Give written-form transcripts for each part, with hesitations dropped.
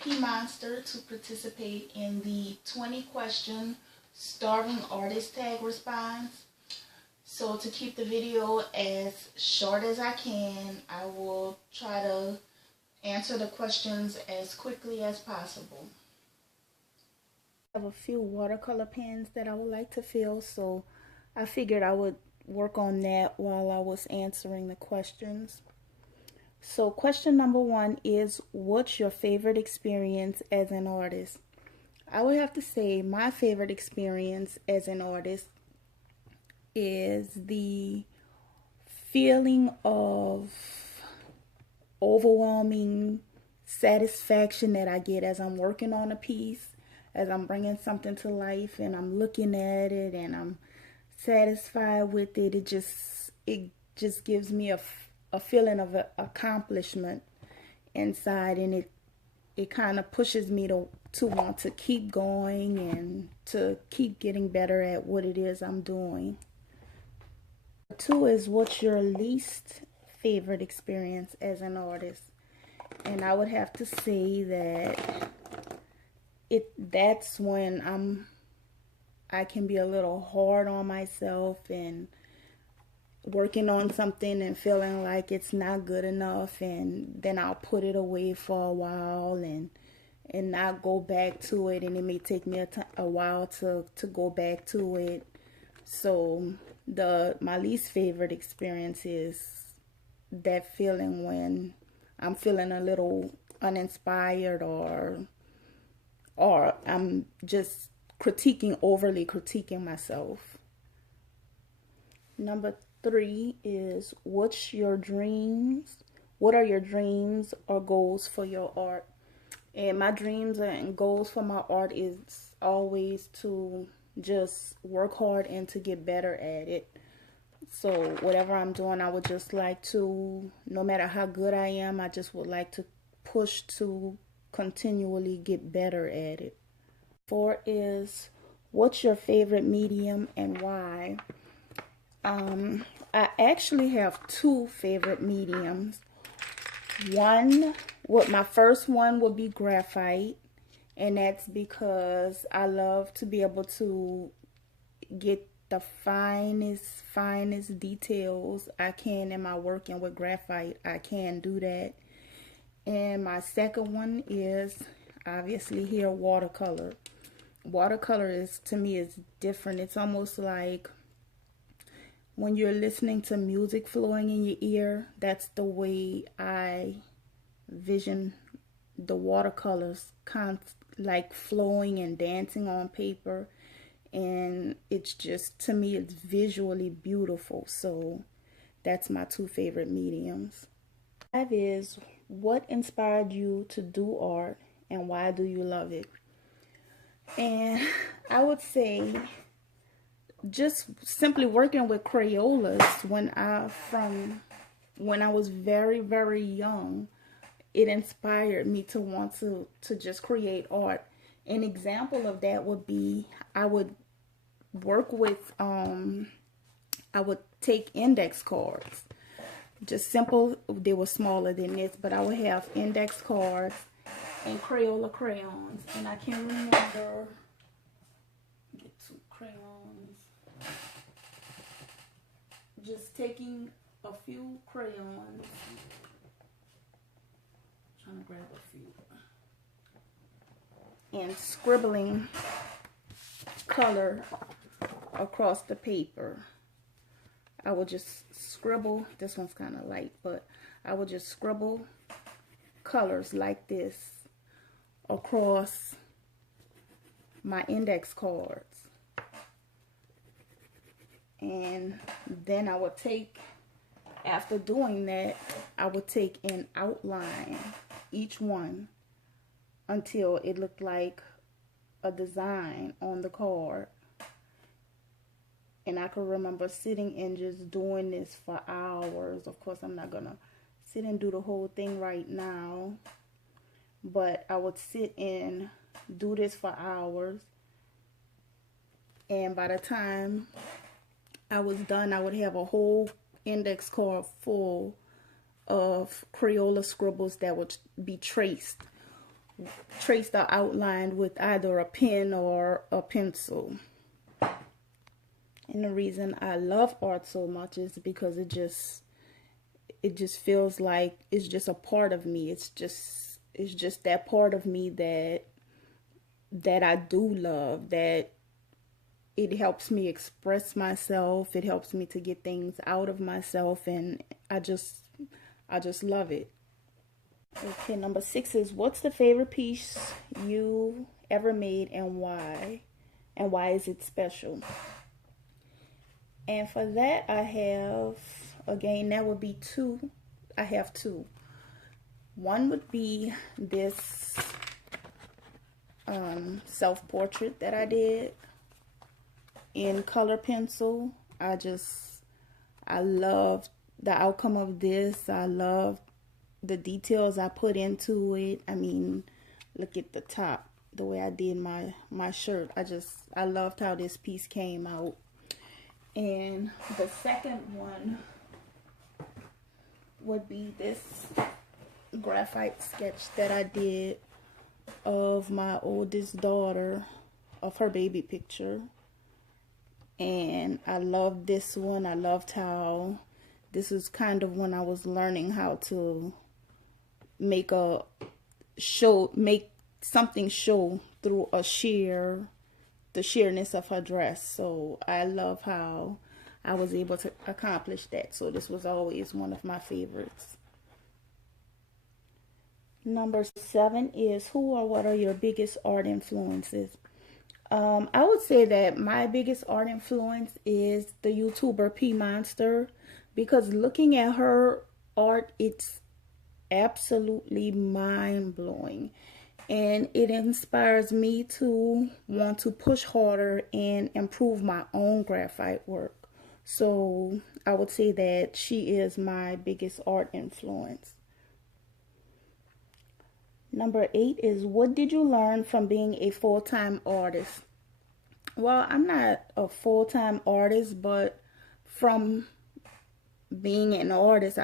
PeeMonster to participate in the 20-question starving artist tag response. So to keep the video as short as I can, I will try to answer the questions as quickly as possible. I have a few watercolor pens that I would like to fill, so I figured I would work on that while I was answering the questions. So question number 1 is, what's your favorite experience as an artist? I would have to say my favorite experience as an artist is the feeling of overwhelming satisfaction that I get as I'm working on a piece, as I'm bringing something to life and I'm looking at it and I'm satisfied with it. It just gives me a feeling of accomplishment inside, and it kind of pushes me to want to keep going and to keep getting better at what it is I'm doing. 2 is, what's your least favorite experience as an artist? And I would have to say that that's when I can be a little hard on myself and working on something and feeling like it's not good enough, and then I'll put it away for a while and not go back to it, and it may take me a while to go back to it. So my least favorite experience is that feeling when I'm feeling a little uninspired or I'm just overly critiquing myself. Number 3 is, what are your dreams or goals for your art? And my dreams and goals for my art is always to just work hard and to get better at it. So whatever I'm doing, I would just like to, no matter how good I am, I just would like to push to continually get better at it. 4 is, what's your favorite medium and why? I actually have 2 favorite mediums. My first one would be graphite, and that's because I love to be able to get the finest details I can in my working with graphite. I can do that. And my second one is obviously here, watercolor. Watercolor to me is different. It's almost like when you're listening to music flowing in your ear. That's the way I vision the watercolors, like flowing and dancing on paper. And it's just, to me, it's visually beautiful. So that's my 2 favorite mediums. 5 is, what inspired you to do art and why do you love it? And I would say just simply working with Crayolas when I was very, very young. It inspired me to want to just create art. An example of that would be, I would work with, I would take index cards. Just simple, they were smaller than this, but I would have index cards and Crayola crayons. And I can remember, get 2 crayons, just taking a few crayons, trying to grab a few, and scribbling color across the paper. I would just scribble, this one's kind of light, but I would just scribble colors like this across my index cards. And then I would take, after doing that, I would take and outline each one until it looked like a design on the card. And I can remember sitting and just doing this for hours. Of course, I'm not gonna sit and do the whole thing right now, but I would sit and do this for hours. And by the time I was done, I would have a whole index card full of Crayola scribbles that would be traced trace the outline with either a pen or a pencil. And the reason I love art so much is because it just feels like it's just a part of me. It's just that part of me that I do love, that it helps me express myself. It helps me to get things out of myself, and I just love it. Okay, number 6 is, what's the favorite piece you ever made and why? And why is it special? And for that, I have, again, that would be two. I have two. One would be this self-portrait that I did in color pencil. I love the outcome of this. I love the details I put into it. I mean, look at the top, the way I did my shirt. I loved how this piece came out. And the second one would be this graphite sketch that I did of my oldest daughter, of her baby picture. And I loved this one. I loved how this is kind of when I was learning how to make something show through the sheerness of her dress. So I love how I was able to accomplish that. So this was always one of my favorites. Number 7 is, who or what are your biggest art influences? I would say that my biggest art influence is the YouTuber PeeMonster, because looking at her art, it's absolutely mind-blowing. And it inspires me to want to push harder and improve my own graphite work. So I would say that she is my biggest art influence. Number 8 is, what did you learn from being a full-time artist? Well, I'm not a full-time artist, but from being an artist,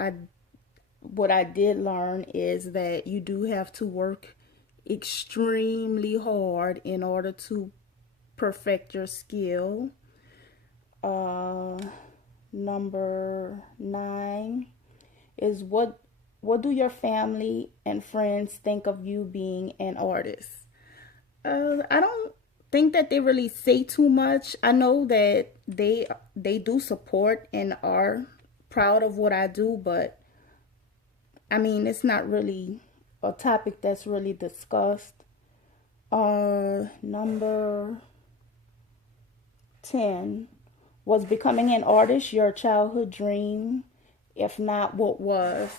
what I did learn is that you do have to work extremely hard in order to perfect your skill. Number 9 is, what do your family and friends think of you being an artist? I don't think that they really say too much. I know that they do support and are proud of what I do, but I mean, it's not really a topic that's really discussed. Number 10, was becoming an artist your childhood dream? If not, what was?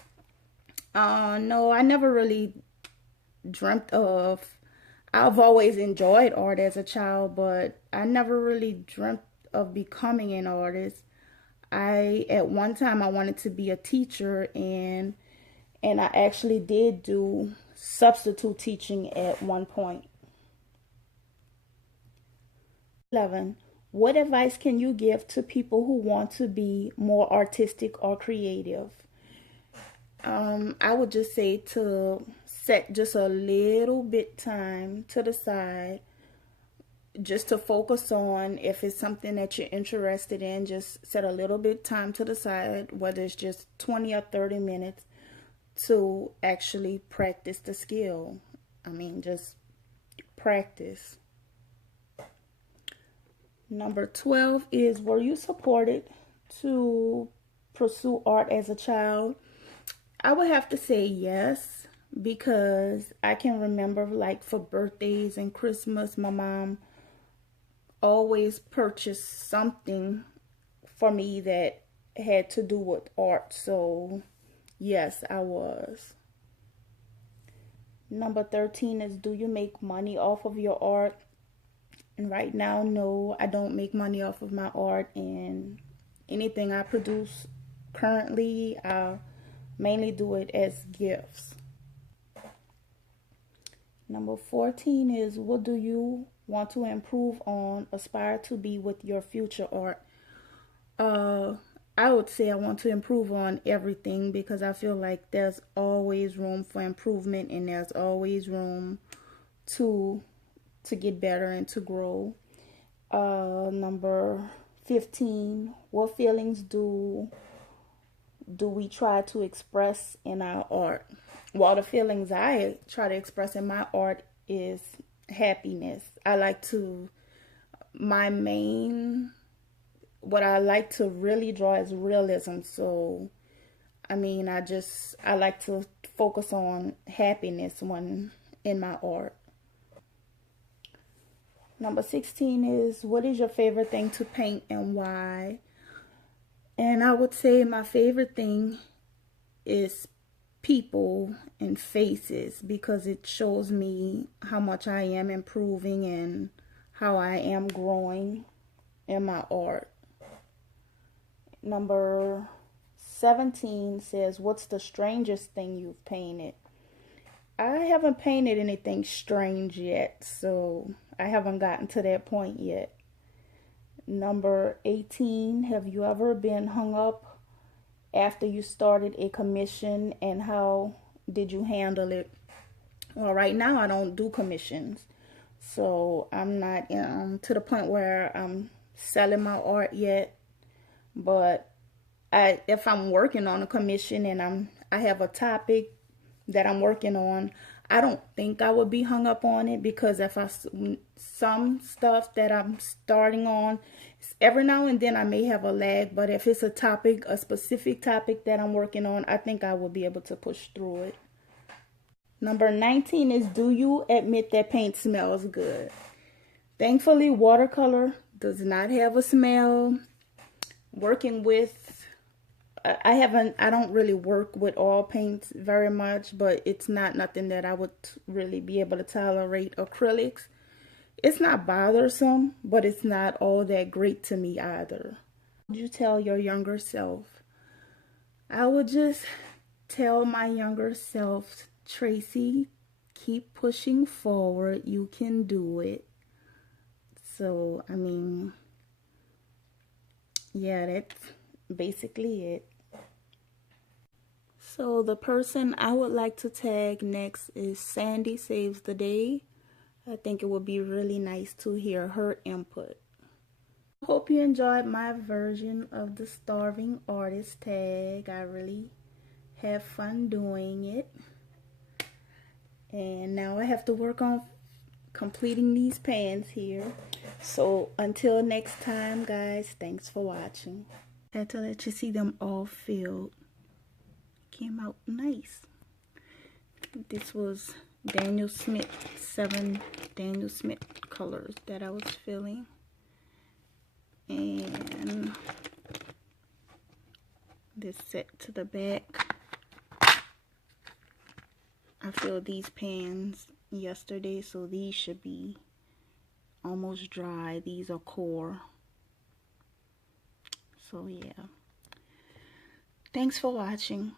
No, I never really dreamt of. I've always enjoyed art as a child, but I never really dreamt of becoming an artist. At one time, I wanted to be a teacher, and I actually did do substitute teaching at one point. 11. What advice can you give to people who want to be more artistic or creative? I would just say to set just a little bit time to the side, just to focus on, if it's something that you're interested in, just set a little bit time to the side, whether it's just 20 or 30 minutes, to actually practice the skill. I mean, just practice. Number 12 is, were you supported to pursue art as a child? I would have to say yes, because I can remember, like, for birthdays and Christmas, my mom always purchased something for me that had to do with art. So yes, I was. Number 13 is, do you make money off of your art? And right now, no, I don't make money off of my art, and anything I produce currently, I mainly do it as gifts. Number 14 is, what do you want to improve on, aspire to be with your future art? I would say I want to improve on everything because I feel like there's always room for improvement and there's always room to get better and to grow. Number 15, what feelings do we try to express in our art? Well, the feelings I try to express in my art is happiness. My main, what I like to really draw is realism. So, I mean, I like to focus on happiness when in my art. Number 16 is, what is your favorite thing to paint and why? And I would say my favorite thing is people and faces because it shows me how much I am improving and how I am growing in my art. Number 17 says, what's the strangest thing you've painted? I haven't painted anything strange yet, so I haven't gotten to that point yet. Number 18, have you ever been hung up after you started a commission and how did you handle it? Well, right now I don't do commissions, so I'm not to the point where I'm selling my art yet. But if I'm working on a commission and I have a topic that I'm working on, I don't think I would be hung up on it because some stuff that I'm starting on, every now and then I may have a lag, but if it's a specific topic that I'm working on, I think I will be able to push through it. Number 19 is, do you admit that paint smells good? Thankfully, watercolor does not have a smell. Working with, I don't really work with oil paints very much, but it's not nothing that I would really be able to tolerate. Acrylics, it's not bothersome, but it's not all that great to me either. Would you tell your younger self? I would just tell my younger self, Tracy, keep pushing forward. You can do it. So, I mean, yeah, that's basically it. So the person I would like to tag next is Sandy Saves the Day. I think it would be really nice to hear her input. Hope you enjoyed my version of the Starving Artist tag. I really have fun doing it. And now I have to work on completing these pans here. So until next time, guys, thanks for watching. I had to let you see them all filled. Came out nice. This was Daniel Smith, 7 Daniel Smith colors that I was filling. And this set to the back. I filled these pans yesterday, so these should be almost dry. These are core. So yeah. Thanks for watching.